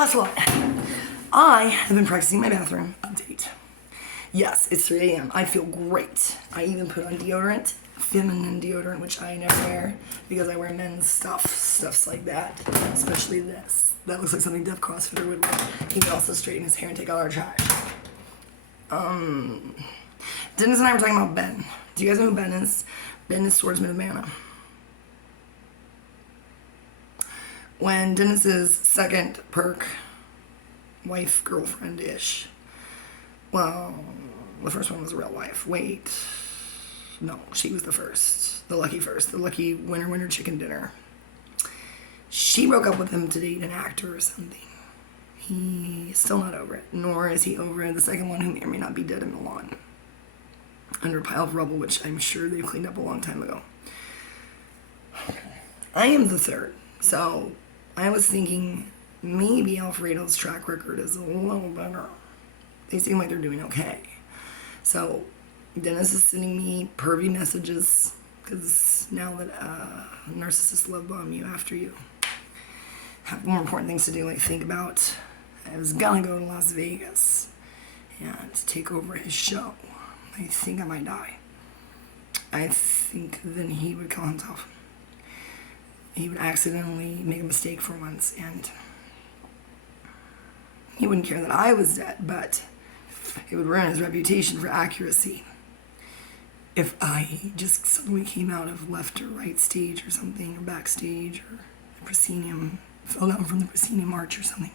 Ocelot, I have been practicing my bathroom update. Yes, it's 3 a.m. I feel great. I even put on deodorant, feminine deodorant, which I never wear because I wear men's stuffs like that, especially this. That looks like something Deaf CrossFitter would wear. He can also straighten his hair and take out our trash. Dennis and I were talking about Ben. Do you guys know who Ben is? Ben is Swordsman of Mana. When Dennis's second perk, wife, girlfriend-ish, well, the first one was a real wife. Wait, no, she was the first, the lucky winner chicken dinner. She broke up with him to date an actor or something. He's still not over it, nor is he over the second one, who may or may not be dead in the lawn under a pile of rubble, which I'm sure they've cleaned up a long time ago. I am the third, so I was thinking maybe Alfredo's track record is a little better. They seem like they're doing okay. So Dennis is sending me pervy messages because now that narcissists love bomb you after you have more important things to do, like think about, I was gonna go to Las Vegas and take over his show. I think I might die. I think then he would kill himself. He would accidentally make a mistake for once, and he wouldn't care that I was dead, but it would ruin his reputation for accuracy if I just suddenly came out of left or right stage or something, or backstage, or the proscenium, fell down from the proscenium arch or something,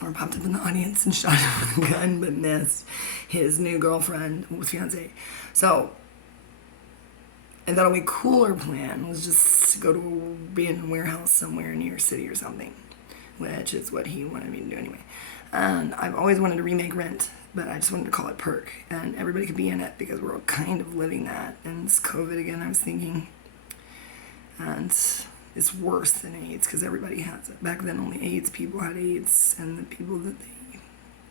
or popped up in the audience and shot him with a gun but missed his new girlfriend, fiance. So I thought a way cooler plan was just to go to a abandoned warehouse somewhere in New York City or something, which is what he wanted me to do anyway. And I've always wanted to remake Rent, but I just wanted to call it Perk, and everybody could be in it because we're all kind of living that. And it's COVID again, I was thinking, and it's worse than AIDS because everybody has it. Back then, only AIDS people had AIDS, and the people that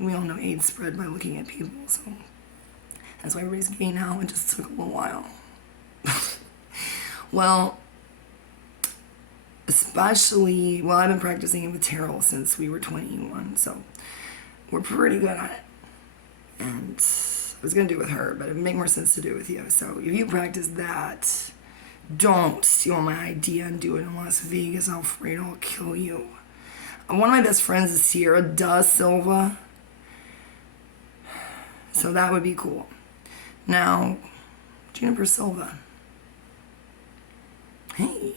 we all know AIDS spread by looking at people. So that's why everybody's gay now. It just took a little while. Well, especially, well, I've been practicing it with Terrell since we were 21, so we're pretty good at it. And I was going to do it with her, but it would make more sense to do it with you. So if you practice that, don't steal my idea and do it in Las Vegas, Alfredo. I'll kill you. One of my best friends is Sierra Da Silva, so that would be cool. Now, Juniper Silva. Hey,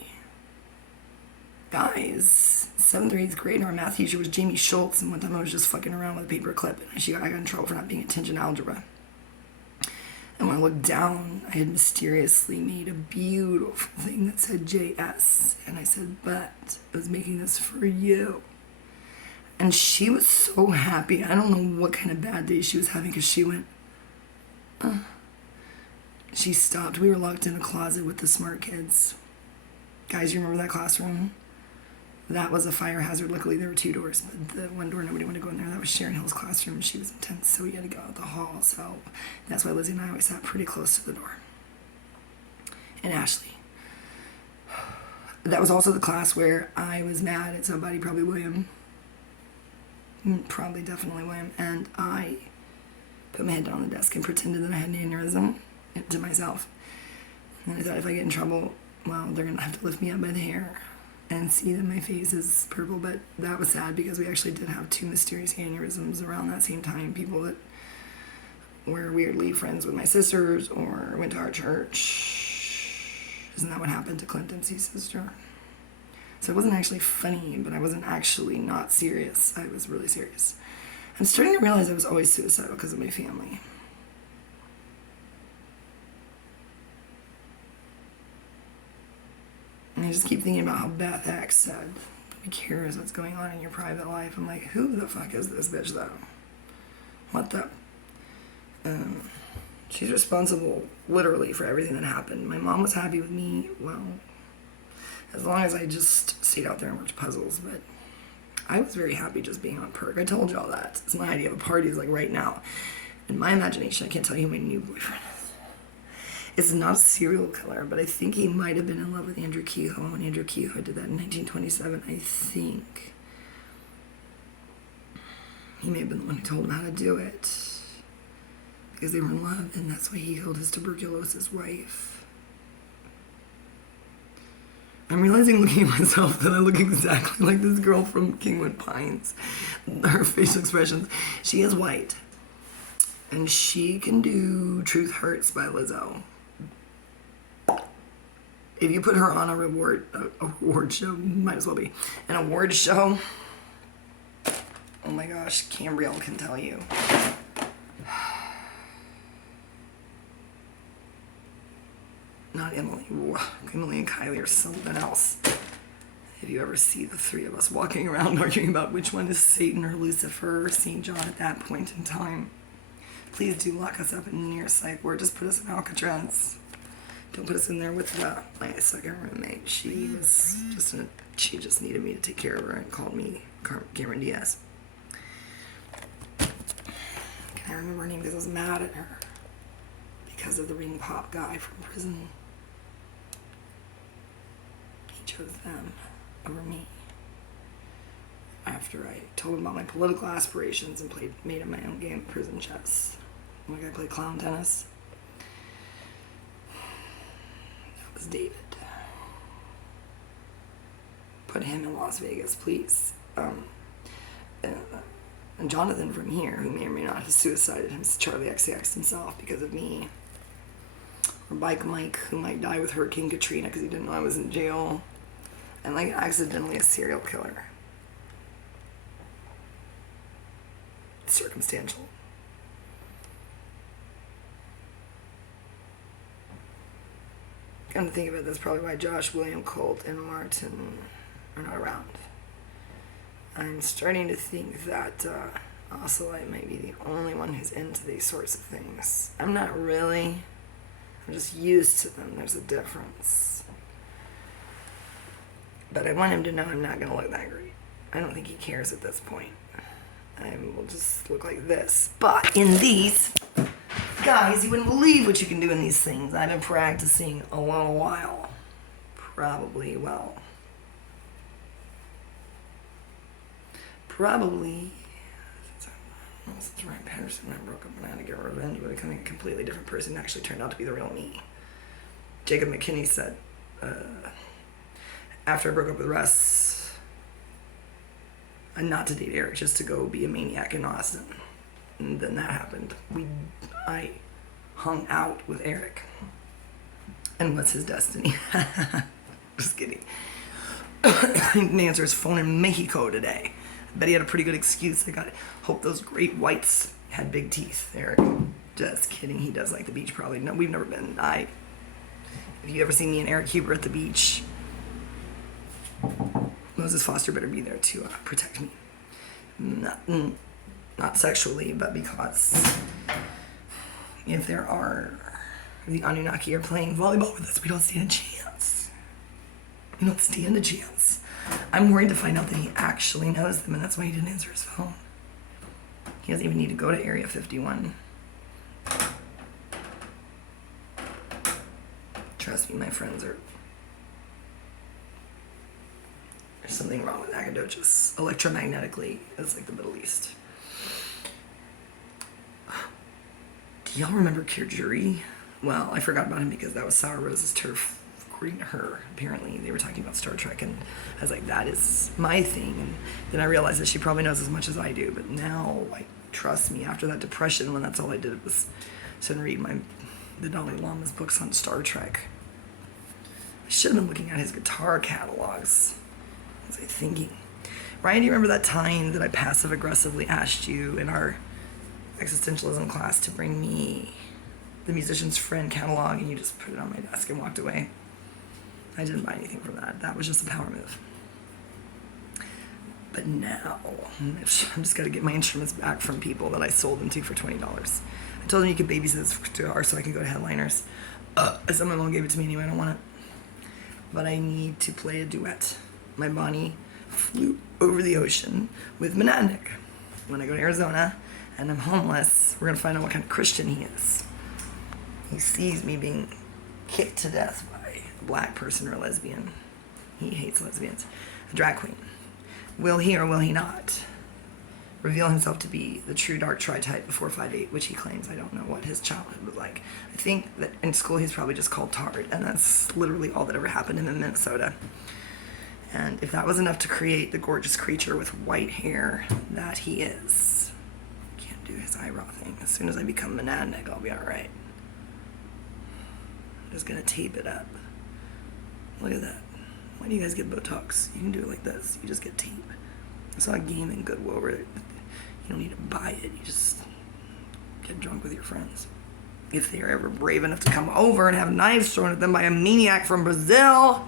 guys, 7th or 8th grade, our math teacher was Jamie Schultz, and one time I was just fucking around with a paper clip, and I got in trouble for not being attention algebra. And when I looked down, I had mysteriously made a beautiful thing that said JS, and I said, but I was making this for you. And she was so happy. I don't know what kind of bad day she was having, because she went, She stopped. We were locked in a closet with the smart kids. Guys, you remember that classroom? That was a fire hazard. Luckily, there were 2 doors, but the one door, nobody wanted to go in there. That was Sharon Hill's classroom, and she was intense, so we had to go out the hall. So that's why Lizzie and I always sat pretty close to the door. And Ashley. That was also the class where I was mad at somebody, probably William. Probably, definitely William. And I put my head down on the desk and pretended that I had an aneurysm to myself. And I thought if I get in trouble, well, they're going to have to lift me up by the hair and see that my face is purple. But that was sad because we actually did have 2 mysterious aneurysms around that same time. People that were weirdly friends with my sisters or went to our church. Isn't that what happened to Clint Dempsey's sister? So it wasn't actually funny, but I wasn't actually not serious. I was really serious. I'm starting to realize I was always suicidal because of my family. And I just keep thinking about how Beth X said, nobody cares what's going on in your private life. I'm like, who the fuck is this bitch, though? What the? She's responsible, literally, for everything that happened. My mom was happy with me, well, as long as I just stayed out there and worked puzzles, but I was very happy just being on Perk. I told you all that. It's my idea of a party is like right now. In my imagination, I can't tell you who my new boyfriend is. It's not a serial killer, but I think he might have been in love with Andrew Kehoe, and Andrew Kehoe did that in 1927, I think. He may have been the one who told him how to do it. Because they were in love, and that's why he killed his tuberculosis wife. I'm realizing looking at myself that I look exactly like this girl from Kingwood Pines. Her facial expressions. She is white. And she can do Truth Hurts by Lizzo. If you put her on a award show, might as well be, an award show, oh my gosh, Cambriel can tell you. Not Emily. Emily and Kylie are something else. If you ever see the three of us walking around arguing about which one is Satan or Lucifer or St. John at that point in time, please do lock us up in the near psych ward. Just put us in Alcatraz. Don't put us in there with my second roommate. She just needed me to take care of her and called me Cameron Diaz. Can I remember her name because I was mad at her because of the ring pop guy from prison. He chose them over me. After I told him about my political aspirations and made him my own game of prison chess. Like I played clown tennis. That was David. Put him in Las Vegas, please. And Jonathan from here, who may or may not have suicided himself, Charlie XCX himself because of me. Or Bike Mike, who might die with Hurricane Katrina because he didn't know I was in jail. And like accidentally a serial killer. Circumstantial. Come to think of it, that's probably why Josh, William, Colt, and Martin are not around. I'm starting to think that Ocelite might be the only one who's into these sorts of things. I'm not really. I'm just used to them. There's a difference. But I want him to know I'm not going to look that great. I don't think he cares at this point. I will just look like this. But in these, guys, you wouldn't believe what you can do in these things. I've been practicing a little while. Probably since Ryan Patterson and I broke up and I had to get revenge by becoming a completely different person who actually turned out to be the real me. Jacob McKinney said, after I broke up with Russ, not to date Eric, just to go be a maniac in Austin. And then that happened. I hung out with Eric. And what's his destiny? Just kidding. I didn't answer his phone in Mexico today. I bet he had a pretty good excuse. Hope those great whites had big teeth, Eric. Just kidding. He does like the beach, probably. No, we've never been. If you ever see me and Eric Huber at the beach, Moses Foster better be there to protect me. Not sexually, but because if the Anunnaki are playing volleyball with us, we don't stand a chance. We don't stand a chance. I'm worried to find out that he actually knows them, and that's why he didn't answer his phone. He doesn't even need to go to Area 51. Trust me, my friends there's something wrong with Nacogdoches. Electromagnetically, it's like the Middle East. Do y'all remember Kirjuri? Well, I forgot about him because that was Sour Rose's turf. According to her, apparently they were talking about Star Trek, and I was like, that is my thing. And then I realized that she probably knows as much as I do, but now, trust me, after that depression, when that's all I did was sit and read the Dalai Lama's books on Star Trek. I should have been looking at his guitar catalogs. What was I thinking? Ryan, do you remember that time that I passive-aggressively asked you in our existentialism class to bring me the Musician's Friend catalog, and you just put it on my desk and walked away? I didn't buy anything from that. That was just a power move. But now, I'm just got to get my instruments back from people that I sold them to for $20. I told them you could babysit this for 2 hours so I can go to Headliners. Someone won't give it to me anyway. I don't want it. But I need to play a duet. My Bonnie flew over the ocean with Monadnick. When I go to Arizona and I'm homeless, we're going to find out what kind of Christian he is. He sees me being kicked to death by a black person or a lesbian. He hates lesbians. A drag queen. Will he or will he not reveal himself to be the true dark tri-type before 5'8", which he claims. I don't know what his childhood was like. I think that in school he's probably just called Tard, and that's literally all that ever happened to him in Minnesota. And if that was enough to create the gorgeous creature with white hair that he is, can't do his eyebrow thing. As soon as I become Monadnock, I'll be alright. I'm just gonna tape it up. Look at that. Why do you guys get Botox? You can do it like this. You just get tape. I saw a game in Goodwill where you don't need to buy it. You just get drunk with your friends. If they are ever brave enough to come over and have knives thrown at them by a maniac from Brazil.